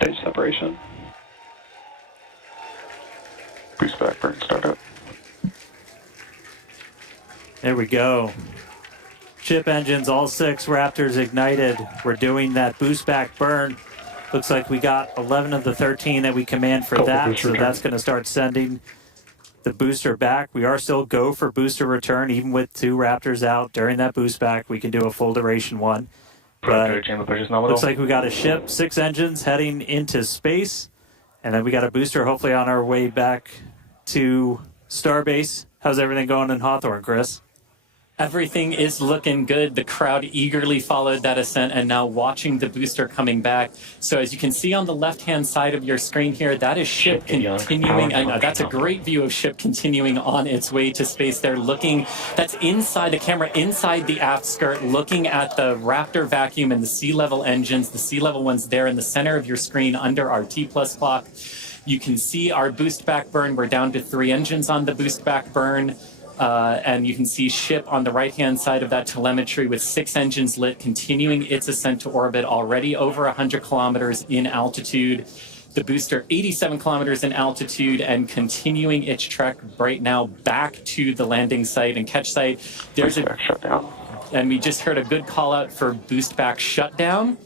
Stage separation. Boost back burn startup. There we go. Ship engines, all 6 Raptors ignited. We're doing that boost back burn. Looks like we got 11 of the 13 that we command for that, so that's going to start sending the booster back. We are still go for booster return, even with 2 Raptors out during that boost back. We can do a full duration one. But looks like we got a ship, 6 engines heading into space, and then we got a booster hopefully on our way back to Starbase. How's everything going in Hawthorne, Chris? Everything is looking good. The crowd eagerly followed that ascent and now watching the booster coming back. So as you can see on the left-hand side of your screen here, that is ship continuing. I know that's a great view of ship continuing on its way to space. They're looking, that's inside the camera, inside the aft skirt, looking at the Raptor vacuum and the sea level engines. The sea level ones there in the center of your screen under our T+ clock. You can see our boost back burn. We're down to 3 engines on the boost back burn. And you can see ship on the right-hand side of that telemetry with 6 engines lit, continuing its ascent to orbit, already over 100 kilometers in altitude. The booster 87 kilometers in altitude and continuing its trek right now back to the landing site and catch site. There's a shutdown. And we just heard a good call out for boost back shutdown.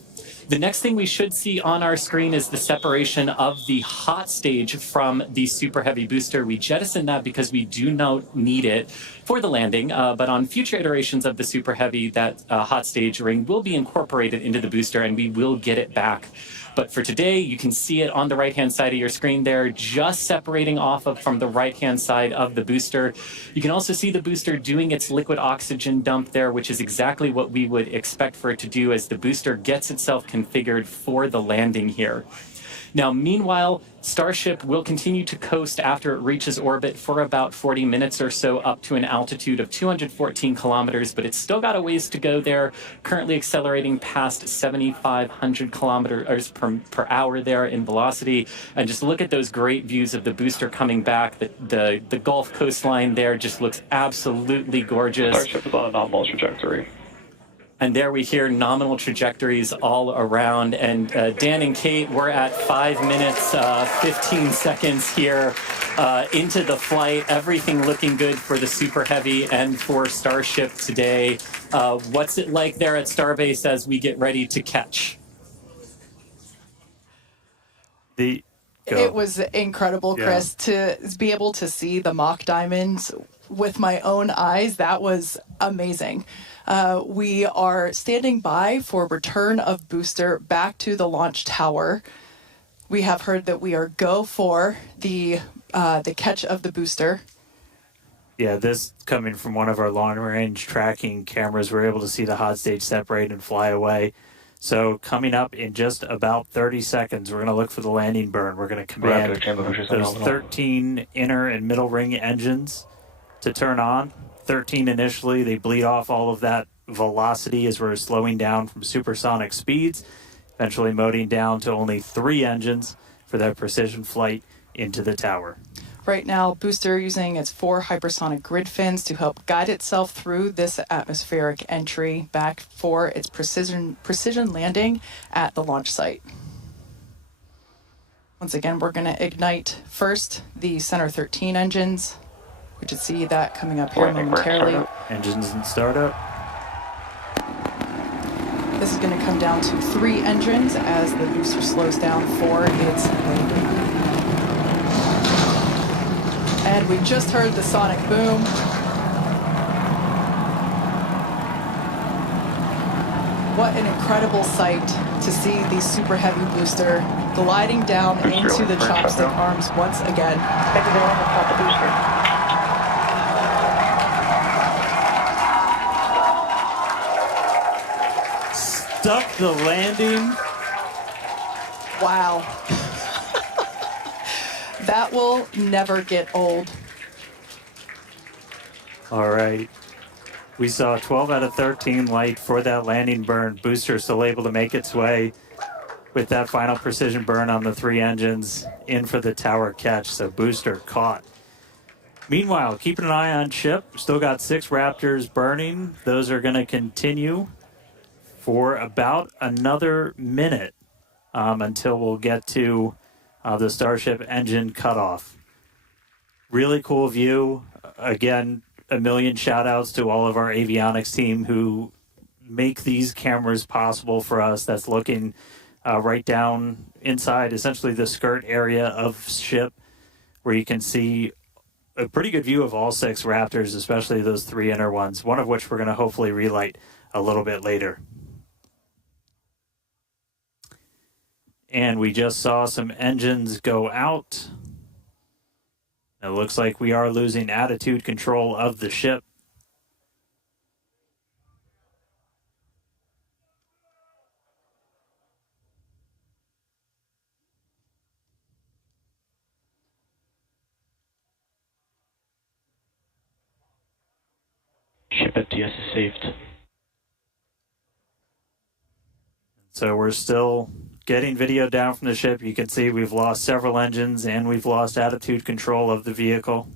The next thing we should see on our screen is the separation of the hot stage from the Super Heavy booster. We jettisoned that because we do not need it for the landing, but on future iterations of the Super Heavy, that hot stage ring will be incorporated into the booster and we will get it back. But for today, you can see it on the right-hand side of your screen there, just separating off of from the right-hand side of the booster. You can also see the booster doing its liquid oxygen dump there, which is exactly what we would expect for it to do as the booster gets itself configured for the landing here. Now, meanwhile, Starship will continue to coast after it reaches orbit for about 40 minutes or so up to an altitude of 214 kilometers, but it's still got a ways to go there, currently accelerating past 7,500 kilometers per hour there in velocity. And just look at those great views of the booster coming back. The Gulf coastline there just looks absolutely gorgeous. Starship is on a nominal trajectory. And there we hear nominal trajectories all around. And Dan and Kate, we're at 5 minutes, 15 seconds here into the flight. Everything looking good for the Super Heavy and for Starship today. What's it like there at Starbase as we get ready to catch? It was incredible, Chris, to be able to see the mock diamonds with my own eyes. That was amazing. We are standing by for return of booster back to the launch tower. We have heard that we are go for the catch of the booster. Yeah, this coming from one of our long-range tracking cameras. We're able to see the hot stage separate and fly away. So coming up in just about 30 seconds, we're going to look for the landing burn. We're going to command those 13 inner and middle ring engines to turn on. 13 initially, they bleed off all of that velocity as we're slowing down from supersonic speeds, eventually moding down to only 3 engines for that precision flight into the tower. Right now, booster using its 4 hypersonic grid fins to help guide itself through this atmospheric entry back for its precision landing at the launch site. Once again, we're going to ignite first the center 13 engines. We should see that coming up here momentarily. Engines in startup. This is going to come down to 3 engines as the booster slows down for its landing. And we just heard the sonic boom. What an incredible sight to see the Super Heavy booster gliding down into the chopstick arms once again. The booster. Stuck the landing. Wow. That will never get old. All right. We saw 12 out of 13 light for that landing burn. Booster still able to make its way with that final precision burn on the 3 engines in for the tower catch. So booster caught. Meanwhile, keeping an eye on ship. Still got 6 Raptors burning. Those are going to continue for about another minute until we'll get to the Starship engine cutoff. Really cool view. Again, a million shout outs to all of our avionics team who make these cameras possible for us. That's looking right down inside essentially the skirt area of ship, where you can see a pretty good view of all 6 Raptors, especially those 3 inner ones, one of which we're going to hopefully relight a little bit later. And we just saw some engines go out. It looks like we are losing attitude control of the ship. Ship FTS is saved. So we're still getting video down from the ship. You can see we've lost several engines and we've lost attitude control of the vehicle.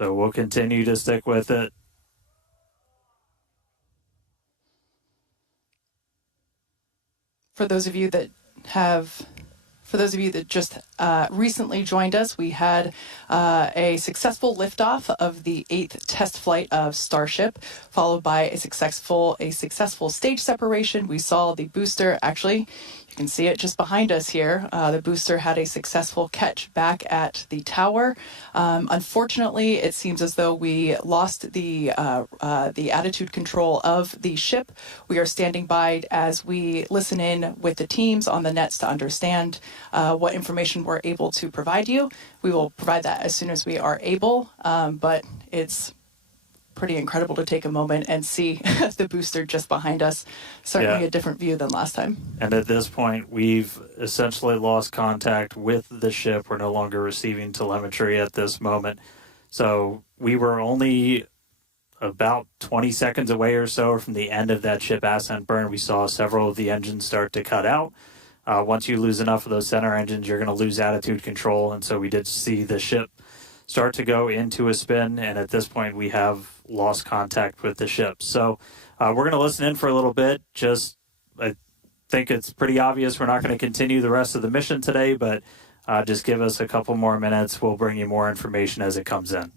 So we'll continue to stick with it. For those of you that just recently joined us, we had a successful liftoff of the 8th test flight of Starship, followed by a successful stage separation. We saw the booster, actually, you can see it just behind us here. The booster had a successful catch back at the tower. Unfortunately, it seems as though we lost the attitude control of the ship. We are standing by as we listen in with the teams on the nets to understand what information we're able to provide you. We will provide that as soon as we are able, but it's pretty incredible to take a moment and see the booster just behind us. Certainly a different view than last time. And at this point, we've essentially lost contact with the ship. We're no longer receiving telemetry at this moment. So we were only about 20 seconds away or so from the end of that ship ascent burn. We saw several of the engines start to cut out. Once you lose enough of those center engines, you're going to lose attitude control. And so we did see the ship start to go into a spin. And at this point, we have lost contact with the ship. So we're going to listen in for a little bit. I think it's pretty obvious we're not going to continue the rest of the mission today, but just give us a couple more minutes. We'll bring you more information as it comes in.